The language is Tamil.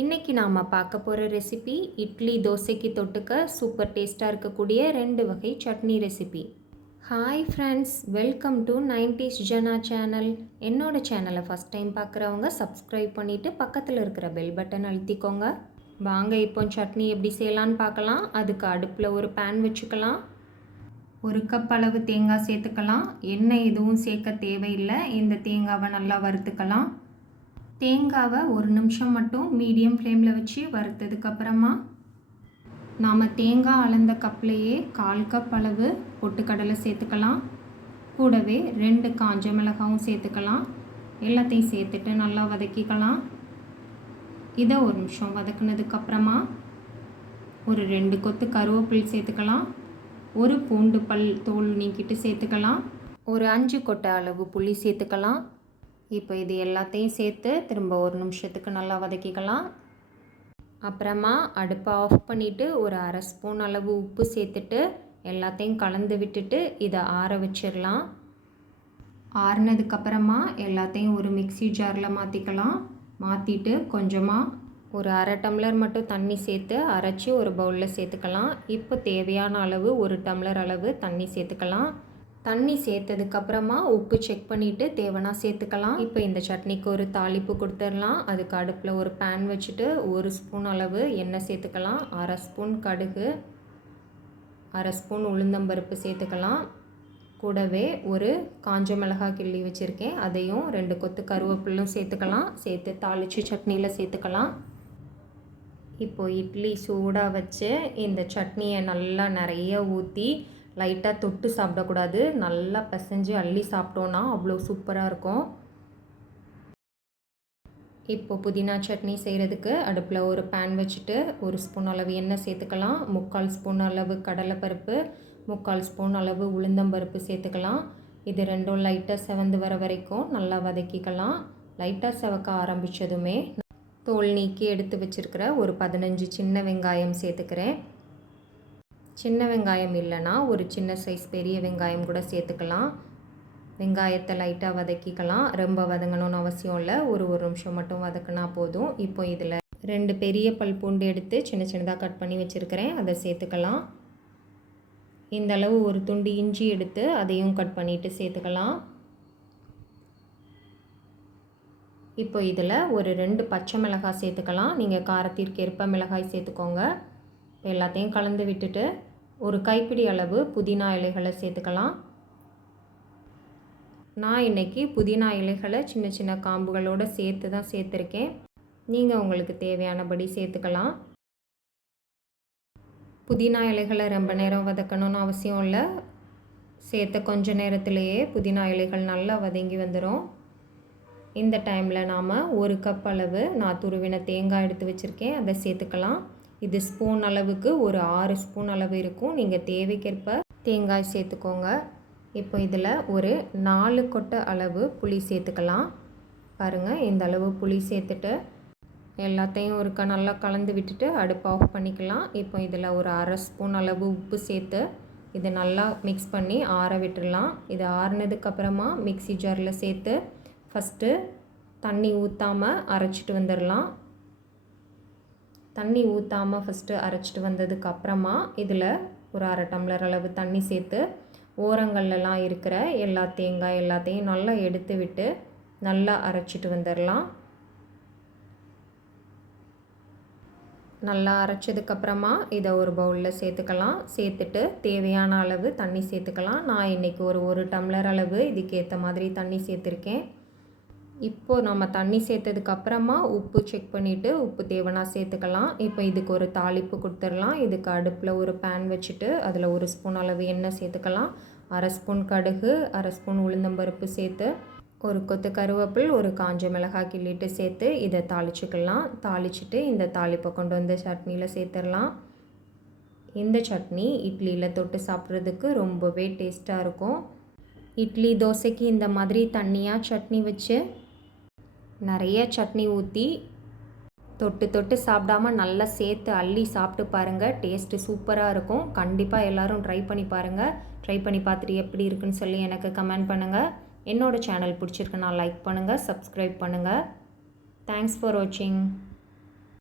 இன்றைக்கி நாம் பார்க்க போகிற ரெசிபி இட்லி தோசைக்கு தொட்டுக்க சூப்பர் டேஸ்ட்டாக இருக்கக்கூடிய ரெண்டு வகை chutney recipe hi friends welcome to nineties Jana channel என்னோடய சேனலை ஃபஸ்ட் டைம் பார்க்குறவங்க சப்ஸ்கிரைப் பண்ணிவிட்டு பக்கத்தில் இருக்கிற பெல் பட்டன் அழுத்திக்கோங்க. வாங்க இப்போ சட்னி எப்படி செய்யலான்னு பார்க்கலாம். அதுக்கு அடுப்பில் ஒரு பேன் வச்சுக்கலாம். ஒரு கப் அளவு தேங்காய் சேர்த்துக்கலாம். எண்ணெய் எதுவும் சேர்க்க தேவையில்லை. இந்த தேங்காவை நல்லா வறுத்துக்கலாம். தேங்காவை ஒரு நிமிஷம் மட்டும் மீடியம் ஃப்ளேமில் வச்சு வறுத்ததுக்கப்புறமா நாம் தேங்காய் அளந்த கப்லேயே கால் கப் அளவு பொட்டுக்கடலை சேர்த்துக்கலாம். கூடவே ரெண்டு காஞ்ச மிளகாவும் சேர்த்துக்கலாம். எல்லாத்தையும் சேர்த்துட்டு நல்லா வதக்கிக்கலாம். இதை ஒரு நிமிஷம் வதக்குனதுக்கப்புறமா ஒரு ரெண்டு கொத்து கருவேப்பில் சேர்த்துக்கலாம். ஒரு பூண்டு பல் தோல் நீக்கிட்டு சேர்த்துக்கலாம். ஒரு அஞ்சு கொட்டை அளவு புளி சேர்த்துக்கலாம். இப்போ இது எல்லாத்தையும் சேர்த்து திரும்ப ஒரு நிமிஷத்துக்கு நல்லா வதக்கிக்கலாம். அப்புறமா அடுப்பை ஆஃப் பண்ணிவிட்டு ஒரு அரை ஸ்பூன் அளவு உப்பு சேர்த்துட்டு எல்லாத்தையும் கலந்து விட்டுட்டு இதை ஆற வச்சிடலாம். ஆறுனதுக்கப்புறமா எல்லாத்தையும் ஒரு மிக்சி ஜாரில் மாற்றிக்கலாம் மாற்றிட்டு கொஞ்சமாக ஒரு அரை டம்ளர் மட்டும் தண்ணி சேர்த்து அரைச்சி ஒரு பவுலில் சேர்த்துக்கலாம். இப்போ தேவையான அளவு ஒரு டம்ளர் அளவு தண்ணி சேர்த்துக்கலாம். தண்ணி சேர்த்ததுக்கப்புறமா உப்பு செக் பண்ணிவிட்டு தேவைன்னா சேர்த்துக்கலாம். இப்போ இந்த சட்னிக்கு ஒரு தாளிப்பு கொடுத்துடலாம். அதுக்கு அடுப்பில் ஒரு பேன் வச்சுட்டு ஒரு ஸ்பூன் அளவு எண்ணெய் சேர்த்துக்கலாம். அரை ஸ்பூன் கடுகு அரை ஸ்பூன் உளுந்தம்பருப்பு சேர்த்துக்கலாம். கூடவே ஒரு காஞ்ச மிளகாய் கிள்ளி வச்சுருக்கேன். அதையும் ரெண்டு கொத்து கருவேப்பிலும் சேர்த்துக்கலாம். சேர்த்து தாளித்து சட்னியில் சேர்த்துக்கலாம். இப்போது இட்லி சூடாக வச்சு இந்த சட்னியை நல்லா நிறைய ஊற்றி லைட்டாக தொட்டு சாப்பிடக்கூடாது. நல்லா பிசைஞ்சு அள்ளி சாப்பிட்டோன்னா அவ்வளோ சூப்பராக இருக்கும். இப்போ புதினா சட்னி செய்கிறதுக்கு அடுப்பில் ஒரு பேன் வச்சுட்டு ஒரு ஸ்பூன் அளவு எண்ணெய் சேர்த்துக்கலாம். முக்கால் ஸ்பூன் அளவு கடலைப்பருப்பு முக்கால் ஸ்பூன் அளவு உளுந்தம்பருப்பு சேர்த்துக்கலாம். இது ரெண்டும் லைட்டாக செவந்து வர வரைக்கும் நல்லா வதக்கிக்கலாம். லைட்டாக செவக்க ஆரம்பித்ததுமே தோல் நீக்கி எடுத்து வச்சுருக்கிற ஒரு பதினஞ்சு சின்ன வெங்காயம் சேர்த்துக்கிறேன். சின்ன வெங்காயம் இல்லைன்னா ஒரு சின்ன சைஸ் பெரிய வெங்காயம் கூட சேர்த்துக்கலாம். வெங்காயத்தை லைட்டாக வதக்கிக்கலாம். ரொம்ப வதங்கணும்னு அவசியம் இல்லை. ஒரு ஒரு நிமிஷம் மட்டும் வதக்கினா போதும். இப்போ இதில் ரெண்டு பெரிய பல் பூண்டு எடுத்து சின்ன சின்னதாக கட் பண்ணி வச்சுருக்கிறேன். அதை சேர்த்துக்கலாம். இந்த அளவு ஒரு துண்டு இஞ்சி எடுத்து அதையும் கட் பண்ணிவிட்டு சேர்த்துக்கலாம். இப்போ இதில் ஒரு ரெண்டு பச்சை மிளகாய் சேர்த்துக்கலாம். நீங்கள் காரத்திற்கு ஏற்ப மிளகாய் சேர்த்துக்கோங்க. எல்லாத்தையும் கலந்து விட்டுட்டு ஒரு கைப்பிடி அளவு புதினா இலைகளை சேர்த்துக்கலாம். நான் இன்றைக்கி புதினா இலைகளை சின்ன சின்ன காம்புகளோடு சேர்த்து தான் சேர்த்துருக்கேன். நீங்கள் உங்களுக்கு தேவையானபடி சேர்த்துக்கலாம். புதினா இலைகளை ரொம்ப நேரம் வதக்கணும்னு அவசியம் இல்லை. சேர்த்த கொஞ்ச நேரத்திலேயே புதினா இலைகள் நல்லா வதங்கி வந்துடும் இந்த டைமில் நாம் ஒரு கப் அளவு நான் துருவின தேங்காய் எடுத்து வச்சுருக்கேன். அதை சேர்த்துக்கலாம். இது ஸ்பூன் அளவுக்கு ஒரு ஆறு ஸ்பூன் அளவு இருக்கும். நீங்கள் தேவைக்கேற்ப தேங்காய் சேர்த்துக்கோங்க. இப்போ இதில் ஒரு நாலு கொட்டை அளவு புளி சேர்த்துக்கலாம். பாருங்கள் இந்த அளவு புளி சேர்த்துட்டு எல்லாத்தையும் ஒருக்கா நல்லா கலந்து விட்டுட்டு அடுப்பு ஆஃப் பண்ணிக்கலாம். இப்போ இதில் ஒரு அரை ஸ்பூன் அளவு உப்பு சேர்த்து இதை நல்லா மிக்ஸ் பண்ணி ஆற விட்டுடலாம். இது ஆறுனதுக்கப்புறமா மிக்சி ஜாரில் சேர்த்து ஃபஸ்ட்டு தண்ணி ஊற்றாமல் அரைச்சிட்டு வந்துடலாம். தண்ணி ஊற்றாமல் ஃபஸ்ட்டு அரைச்சிட்டு வந்ததுக்கு அப்புறமா இதில் ஒரு அரை டம்ளர் அளவு தண்ணி சேர்த்து ஓரங்கள்லலாம் இருக்கிற எல்லா தேங்காய் எல்லாத்தையும் நல்லா எடுத்து விட்டு நல்லா அரைச்சிட்டு வந்துடலாம் நல்லா அரைச்சதுக்கப்புறமா இதை ஒரு பவுலில் சேர்த்துக்கலாம். சேர்த்துட்டு தேவையான அளவு தண்ணி சேர்த்துக்கலாம். நான் இன்றைக்கி ஒரு ஒரு டம்ளர் அளவு இதுக்கேற்ற மாதிரி தண்ணி சேர்த்துருக்கேன். இப்போது நம்ம தண்ணி சேர்த்ததுக்கப்புறமா உப்பு செக் பண்ணிவிட்டு உப்பு தேவனாக சேர்த்துக்கலாம். இப்போ இதுக்கு ஒரு தாளிப்பு கொடுத்துடலாம். இதுக்கு அடுப்பில் ஒரு பேன் வச்சுட்டு அதில் ஒரு ஸ்பூன் அளவு எண்ணெய் சேர்த்துக்கலாம். அரை ஸ்பூன் கடுகு அரை ஸ்பூன் உளுந்தம்பருப்பு சேர்த்து ஒரு கொத்து கருவேப்பில் ஒரு காஞ்ச மிளகாய் கிள்ளிட்டு சேர்த்து இதை தாளிச்சுக்கலாம். தாளிச்சுட்டு இந்த தாளிப்பை கொண்டு வந்து சட்னியில் சேர்த்துடலாம். இந்த சட்னி இட்லியில் தொட்டு சாப்பிட்றதுக்கு ரொம்பவே டேஸ்ட்டாக இருக்கும். இட்லி தோசைக்கு இந்த மாதிரி தண்ணியாக சட்னி வச்சு நிறைய சட்னி ஊற்றி தொட்டு தொட்டு சாப்பிடாம நல்லா சேர்த்து அள்ளி சாப்பிட்டு பாருங்கள் டேஸ்ட்டு சூப்பராக இருக்கும். கண்டிப்பாக எல்லோரும் ட்ரை பண்ணி பாருங்கள் ட்ரை பண்ணி பார்த்துட்டு எப்படி இருக்குன்னு சொல்லி எனக்கு கமெண்ட் பண்ணுங்கள் என்னோடய சேனல் பிடிச்சிருக்குன்னா லைக் பண்ணுங்கள் சப்ஸ்கிரைப் பண்ணுங்கள் தேங்க்ஸ் ஃபார் வாட்சிங்